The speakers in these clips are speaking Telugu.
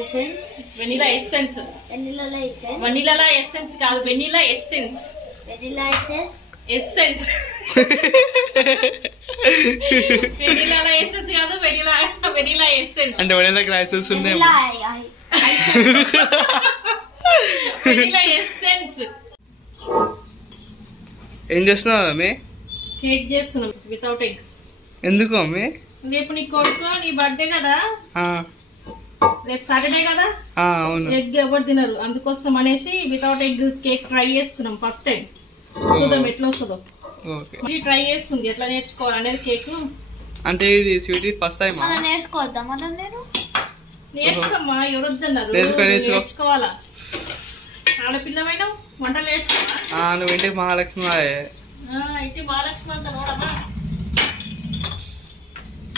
Essence. Vanilla essence. Vanilla essence కాదు, vanilla essence. Vanilla essence. Essence. Vanilla essence కాదు, వెనిలా ఎసెన్స్. అంటే వెనిలా ఎసెన్స్ ఉంది. Vanilla essence. ఏం చేస్తున్నావు అమ్మే? కేక్ చేస్తున్నాం వితౌట్ ఎగ్. ఎందుకు అమ్మే? రేపు నీ కొడుకు నీ బర్త్డే కదా, రేపు సాటర్డే కదా. అవును. ఎగ్ ఎవరు తినరు, అందుకోసం అనేసి వితౌట్ ఎగ్ కేక్ ట్రై చేస్తున్నాం. ఫస్ట్ టైం చూద్దాం ఎట్లా వస్తుందో. ట్రై చేస్తుంది ఎట్లా నేర్చుకోవాలి అనేది కేక్. అంటే ఇది స్వీట్ ఫస్ట్ టైం నేర్చుకోవద్దా మనం? నేను నేర్చుకోమ్మా, ఎవరొద్దన్నారు, నేర్చుకోవాలా. ఆడపిల్లమైన వంటలు నేర్చుకోవాలా. నువ్వు ఇంటికి మహాలక్ష్మి. ఇంటి మహాలక్ష్మి అంట నోడమ్మా,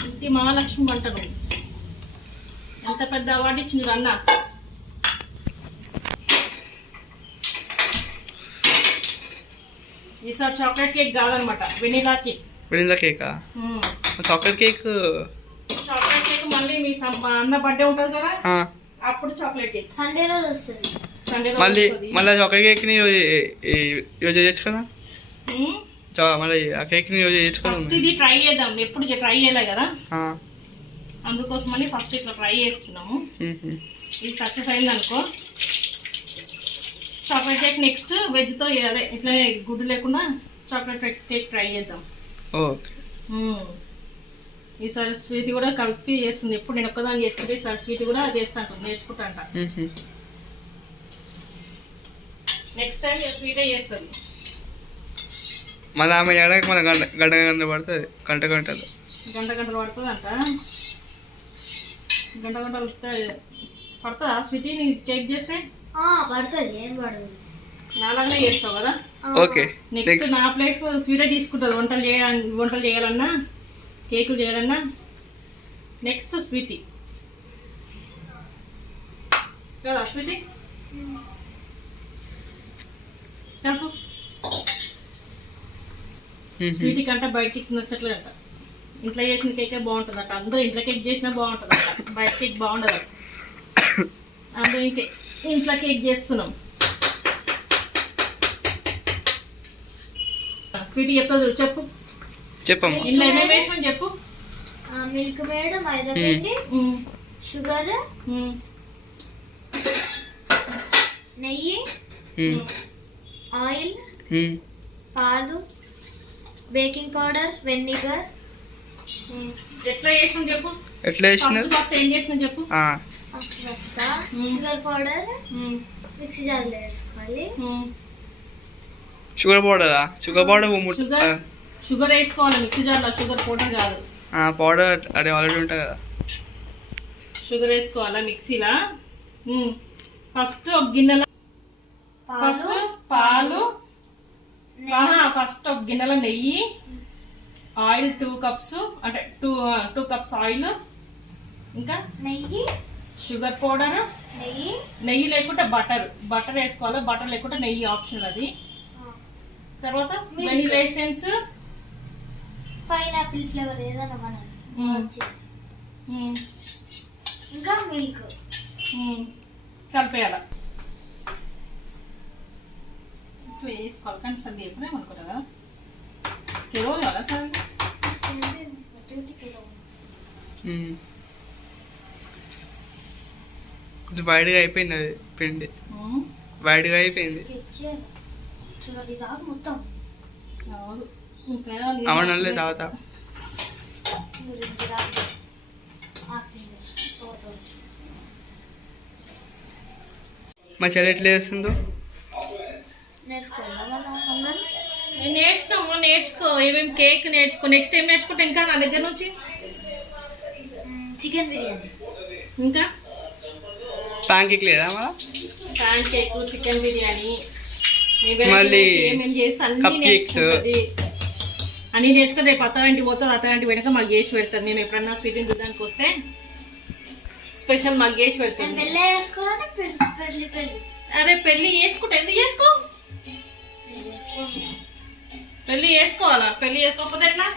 ఇంటి మహాలక్ష్మి అంటారు. ఎంత పెద్ద అవార్డు ఇచ్చిండ్రు అన్న. ఈసారి చాక్లెట్ కేక్ కాదనమాట, వెనిలా కేక్. వెనిలా కేకా? Chocolate cake. చాక్లెట్ కేక్ మళ్ళీ మీ అన్న బర్త్డే ఉంటుంది కదా, అప్పుడు చాక్లెట్ కేక్ సండే రోజు వస్తుంది. మళ్ళీ చాక్లెట్ కేక్ ని ఈరోజు చేయొచ్చు కదా. మళ్ళీ ఆ కేక్ ని ఈరోజు చేయొచ్చు కదా. ఫస్ట్ ఇది ట్రై చేద్దాం, ఎప్పుడు ట్రై చేయలే కదా, అందుకోసమని ఫస్ట్ ఇట్లా ట్రై చేస్తున్నాము. ఇది సక్సెస్ అయింది అనుకో, చాక్లెట్ కేక్ నెక్స్ట్ వెజ్తో అదే ఇట్లా గుడ్డు లేకుండా చాక్లెట్ కేక్ ట్రై చేద్దాం. ఈసారి స్వీట్ కూడా కలిపి చేస్తుంది. ఎప్పుడు నేను ఒక్కదాన్ని చేసుకుంటే ఈసారి స్వీట్ కూడా చేస్తా నేర్చుకుంటా అంట. నెక్స్ట్ టైం స్వీటే చేస్తుంది. మళ్ళీ ఆమె ఏడాకి మన గంట పడుతుంది. గంటలు పడుతుంది అంట. గంటలు పడుతుందా స్వీట్ నీ కేక్ చేస్తే? పడుతుంది. ఏం పడదు, నాలాగానే చేస్తావు కదా. ఓకే. నెక్స్ట్ నా ప్లేస్ స్వీటే తీసుకుంటుంది. వంటలు చేయాలన్నా కేకులు చేయాలన్నా నెక్స్ట్ స్వీటీ కదా. స్వీటీ చెప్పు. స్వీటీ కంటే బయటకి నచ్చట్లేదు అంట. ఇంట్లో చేసిన కేకే బాగుంటుంది అంట. అందరూ ఇంట్లో కేక్ చేసినా బాగుంటుంది అంట, బయట కేక్ బాగుండదు అంట. అందరూ ఇంట్లో కేక్ చేస్తున్నాం. స్వీటీ చెప్తా చెప్పు. చెప్పమ్మా. ఇంట్లో ఏమేమి వేసామని చెప్పు. మిల్క్ మేడ్, మైదా పిండి, షుగర్, నెయ్యి, ఆయిల్, పాలు, బేకింగ్ పౌడర్, వెనిగర్. ఎట్లా చేసాం చెప్పు. ఎట్లా చేసిన ఫస్ట్ ఏం చేసినా చెప్పు. షుగర్ పౌడర్ మిక్సీ జార్లో వేసుకోవాలి. షుగర్ పౌడరా? షుగర్ వేసుకోవాలి మిక్సీ జార్లో, షుగర్ పౌడర్ కాదు. పౌడర్ అదే ఆల్రెడీ ఉంటుంది కదా. షుగర్ వేసుకోవాలా మిక్సీలా. ఫస్ట్ ఒక గిన్నెలో పాలు, ఫస్ట్ ఒక గిన్నెలో నెయ్యి, ఆయిల్ 2 కప్స్, అంటే 2 కప్స్ ఆయిల్, ఇంకా నెయ్యి, షుగర్ పౌడర్, నెయ్యి లేకుంటే బటర్ వేసుకోవాలి. బటర్ లేకుంటే నెయ్యి ఆప్షనల్ అది. తర్వాత వెనిలా ఎసెన్స్, పైనాపిల్ ఫ్లేవర్ ఏదైనా మనం, ఇంకా మిల్క్ కలిపేయాల. ఇట్లా వేసుకోవాలి. కానీ సార్ చెప్పినా అనుకుంటా కదా, కిలో కదా సార్. వైడ్గా అయిపోయింది అది పిండి, వైడ్గా అయిపోయింది. అవునలే తాగుతా. మా చెల్లి ఎట్లా చేస్తుందో నేర్చుకో. ఏమేమి కేక్ నేర్చుకో. నెక్స్ట్ టైం నేర్చుకుంటే ఇంకా నా దగ్గర నుంచి చికెన్ బిర్యానీ, ఇంకా ప్యాన్ కేక్ లేదా? ప్యాన్ కేక్, చికెన్ బిర్యానీ, మళ్ళీ ఏమేమి చేసి అన్నీ నేర్చుకుని రేపు అత్తారింటికి పోతుంది. అత్తారింటికి వెనక మాకు చేసి పెడతారు. మేము ఎప్పుడన్నా స్వీట్ చూడడానికి వస్తే స్పెషల్ మాకు చేసి పెడతారు. అరే పెళ్ళి చేసుకుంటా, ఎందుకు చేసుకో? పెళ్ళి చేసుకోవాలా? పెళ్ళి చేసుకోకపోతే ఎట్లా?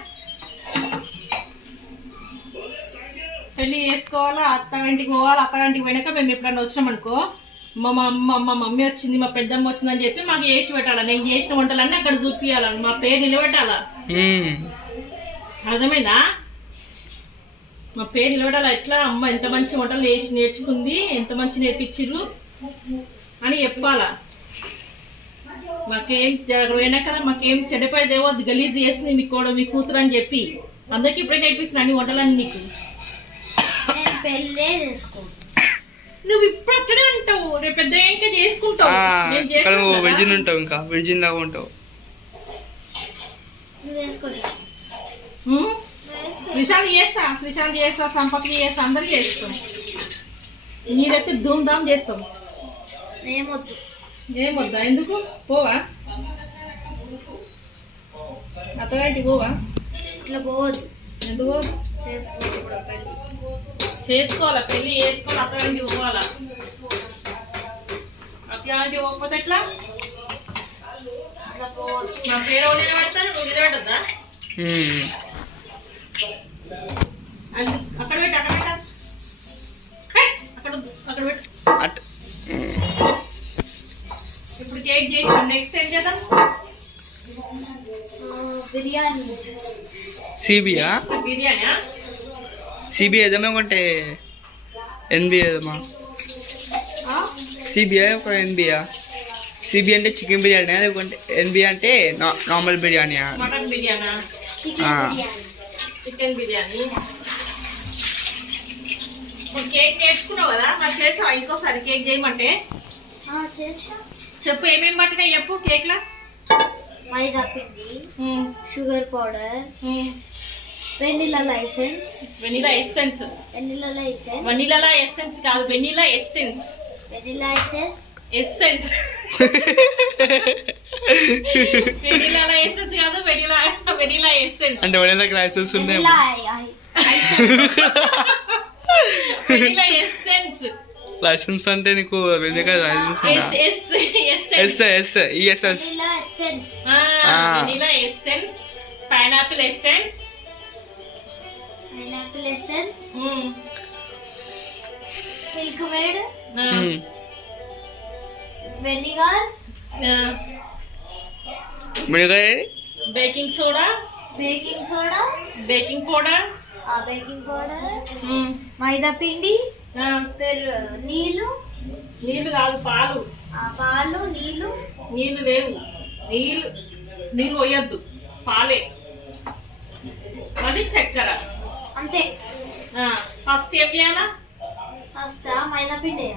పెళ్లి చేసుకోవాలా, అత్తగారింటికి పోవాలి. అత్తగారింటికి పోయినాక మేము ఎప్పుడన్నా వచ్చినాం అనుకో, మా మమ్మీ వచ్చింది, మా పెద్దమ్మ వచ్చిందని చెప్పి మాకు చేసి పెట్టాలా. నేను చేసిన వంటలన్నీ అక్కడ చూపించాలని, మా పేరు నిలబెట్టాలా. అర్థమైందా? మా పేరు నిలబెట్టాలా. ఎట్లా అమ్మ ఎంత మంచి వంటలు చేసి నేర్చుకుంది, ఎంత మంచి నేర్పించిర్రు అని చెప్పాలా. మాకేం వెనకాల మాకేం చెడ్డపడేదేవో గలీజ్ చేస్తుంది మీ కూతురు అని చెప్పి అందరికి ఇప్పుడే నేర్పిస్తున్నా అన్ని వంటలన్నీ నీకు. నేను పెళ్ళే చేసుకో. నువ్వు ఇప్పుడు అక్కడే ఉంటావు, రేపు పెద్ద ఇంకా చేసుకుంటావు. విర్జిన్ ఉంటావు, ఇంకా విర్జిన్ లాగా ఉంటావు. నువ్వు చేసుకో. శ్రీశాంతి చేస్తా, సంపత్తి చేస్తా, అందరికి చేస్తాం. నీరైతే ధూమ్ ధామ్ చేస్తాం. ఏమొద్దు. ఏమొద్దా? ఎందుకు? పోవా అత్తగారికి? పోవా? ఇట్లా పోవద్దు. ఎందుకు పోవద్దు? చేసుకోవాలా, పెళ్లి చేసుకోవాలి, అత్తగారికి పోవాలా. అత్తగారికి పోకపోతే ఎట్లా? అట్లా పోవద్దు. నా పేరు ఎవరు నిలబెడతారు? నువ్వు నిలబెట్టద్దా? అక్కడ పెట్టు, అక్కడ పెట్ట, అక్కడ పెట్టు. ఇప్పుడు కేక్ చేసాం, నెక్స్ట్ ఏం చేద్దాం? బిర్యానీ. సిబియా? బిర్యానీ. సిబి ఏదమ్మా కొంటే ఎన్బి ఏదమ్మా? సిబిఐ ఒక ఎన్బియా? సిబి అంటే చికెన్ బిర్యానీ, లేకుంటే ఎన్బి అంటే నార్మల్ బిర్యానీ? మటన్ బిర్యానా? చికెన్ బిర్యానీ. కేక్ నేర్చుకున్నావు కదా, మరి చేసావా? ఇంకోసారి కేక్ చేయమంటే చేస్తా. చెప్పు, ఏమేమి పట్టినాయి చెప్పు కేక్ లా? మైదా పిండి, sugar powder, vanilla essence. Vanilla essence? Vanilla essence కాదు, vanilla essence. Vanilla essence. Essence. Vanilla essence కాదు, వెనిలా ఎసెన్స్. అంటే వెనిలా ఎసెన్స్ ఉంది. Vanilla essence. లైసెన్స్ అంటే నీకు vanilla essence, pineapple essence, Milkmaid, vinegar, baking soda, baking powder, maida పిండి, నీళ్ళు కాదు, పాలు. నీళ్ళు లేవు, నీళ్ళు పోయొద్దు, పాలే. మళ్ళీ చక్కెర. అంతే. ఫస్ట్ ఏం చేయాలా? ఫస్ట్ మైదా పిండి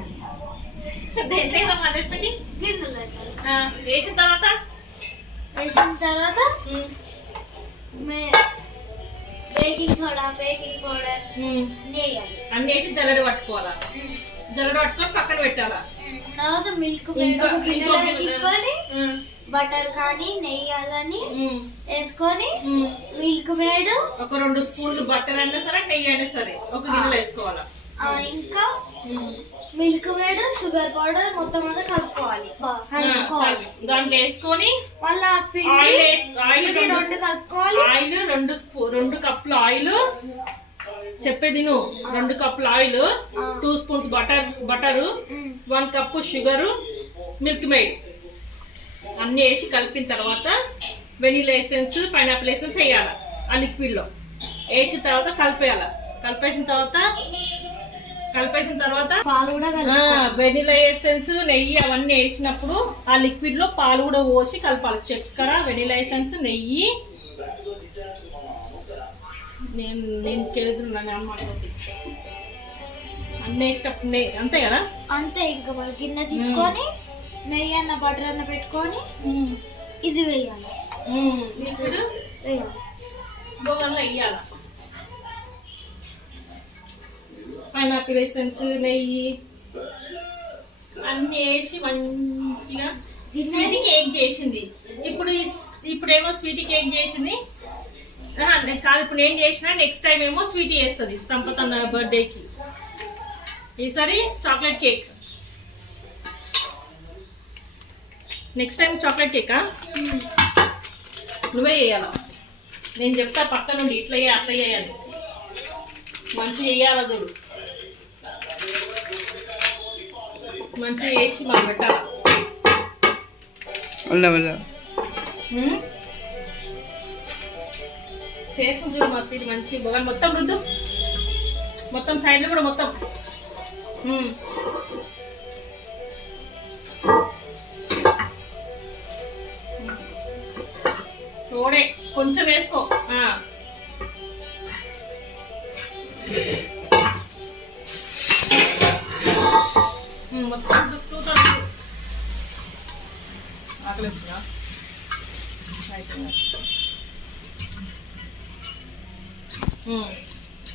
దేంట్లో మైదా పిండి వేసిన తర్వాత బేకింగ్ సోడా, బేకింగ్ పౌడర్ అన్ని వేసి జల్లెడ పట్టుకోవాలా. జల్లెడ పట్టుకొని పక్కన పెట్టాలా. తర్వాత మిల్క్ ఒక గిన్నెలో తీసుకొని బటర్ కానీ నెయ్యి కానీ వేసుకొని మిల్క్ మేడ్ ఒక 2 స్పూన్లు బటర్ అయినా సరే, నెయ్యి అయినా సరే ఒక గిన్నెలో వేసుకోవాలా. ఇంకా మిల్క్ మేడ్, షుగర్ పౌడర్ మొత్తం అంతా కలుపుకోవాలి. దాంట్లో వేసుకొని మళ్ళీ ఆయిల్ 2 కలుపుకోవాలి. ఆయిల్ 2 కప్పుల ఆయిల్. చెప్పేది నువ్వు. 2 కప్పుల oil, 2 spoons butter, 1 cup sugar, milk made అన్ని వేసి కలిపిన తర్వాత వెనిలా ఎసెన్స్, పైనాపిల్ ఎసెన్స్ వేయాలి ఆ లిక్విడ్లో. వేసిన తర్వాత కలిపేసిన తర్వాత వెనిలా ఎసెన్స్, నెయ్యి అవన్నీ వేసినప్పుడు ఆ లిక్విడ్ లో పాలు కూడా పోసి కలపాలి. చక్కెర, వెనిలా ఎసెన్స్, నెయ్యి. నేను కెలుతున్నాను అన్నమాట. అన్నీ వేసినప్పుడు అంతే కదా? అంతే. ఇంకా గిన్నె తీసుకొని నెయ్యి అన్న బటర్ అన్న పెట్టుకొని ఇది వేయాలి. ఇప్పుడు వేయాలి. పైనాపిల్ ఎసెన్స్, నెయ్యి అన్ని వేసి మంచిగా స్వీట్ కేక్ చేసింది. ఇప్పుడేమో స్వీట్ కేక్ చేసింది కాదు. ఇప్పుడు నేను చేసిన నెక్స్ట్ టైం ఏమో స్వీట్ చేస్తుంది సంపత్ అన్న బర్త్డేకి. ఈసారి chocolate cake. Next time chocolate కేకా నువ్వే చేయాలా. నేను చెప్తా పక్క నుండి ఇట్లా అట్లా చేయాలి. మంచిగా వేయాల చూడు, మంచిగా వేసి మనం పెట్టాలి. చేసిన చూడు మా స్వీట్ మంచి బొగలు మొత్తం రుద్దు, మొత్తం సైడ్లో కూడా మొత్తం. చూడే కొంచెం వేసుకో. మొత్తం చుట్టూ ఆకలి వచ్చినా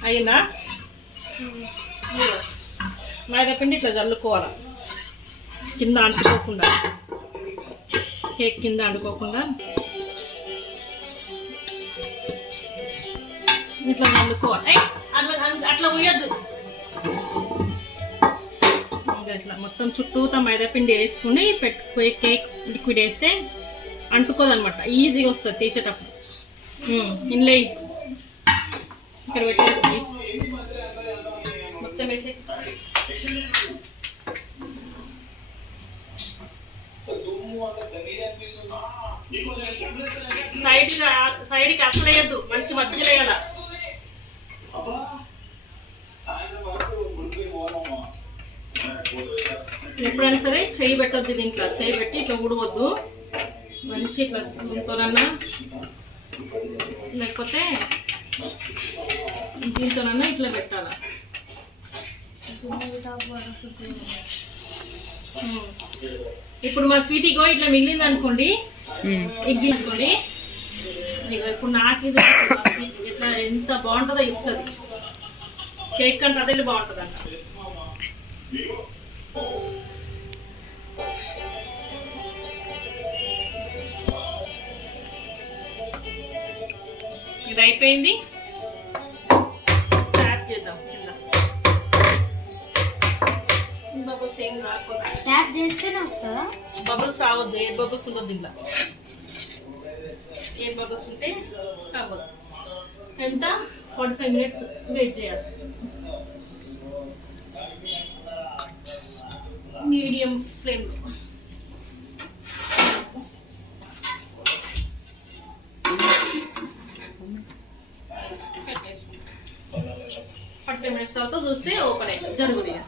అయిందా? మైదా పిండి ఇట్లా చల్లుకోవాలి, కింద అంటుకోకుండా, కేక్ కింద అంటుకోకుండా ఇట్లా చల్లుకోవాలి. అట్లా పోయొద్దు, ఇట్లా మొత్తం చుట్టూతా మైదా పిండి వేసుకుని కేక్ లిక్విడ్ వేస్తే అంటుకోదనమాట, ఈజీగా వస్తుంది తీసేటప్పుడు. ఇంట్లో ఇక్కడ పెట్టేస్తుంది మొత్తం వేసి. సైడ్కి అసలు వేయద్దు, మంచి మధ్యలో వేయాల. ఎప్పుడైనా సరే చెయ్యి పెట్టొద్దు దీంట్లో, చెయ్యి పెట్టి ఇట్లా ఊడవద్దు. మంచి ఇట్లా స్పూన్తోనన్నా లేకపోతే దీంతోనన్నా ఇట్లా పెట్టాల. ఇప్పుడు మా స్వీట్ ఇగో ఇట్లా మిగిలింది అనుకోండి, ఇడ్లీ అనుకోండి, ఇప్పుడు నాకు ఇది ఇట్లా ఎంత బాగుంటుందో చెప్తుంది. కేక్ కంటే అదే బాగుంటుంది అన్న. ఇది అయిపోయింది, ట్యాప్ చేద్దాం. కింద బబుల్స్ ఏం రాకపోతే ట్యాప్ చేస్తేనే వస్తుందా? బబుల్స్ రావద్దు, ఎయిర్ బబుల్స్ ఉండొద్దు ఇంట్లో. ఎయిర్ బబుల్స్ ఉంటే రావద్దు. ఎంత 45 minutes వెయిట్ చేయాలి, మీడియం ఫ్లేమ్లో. పెట్టేసి 45 minutes తర్వాత చూస్తే ఓపెన్ అయ్యింది. జరుగుతుంది.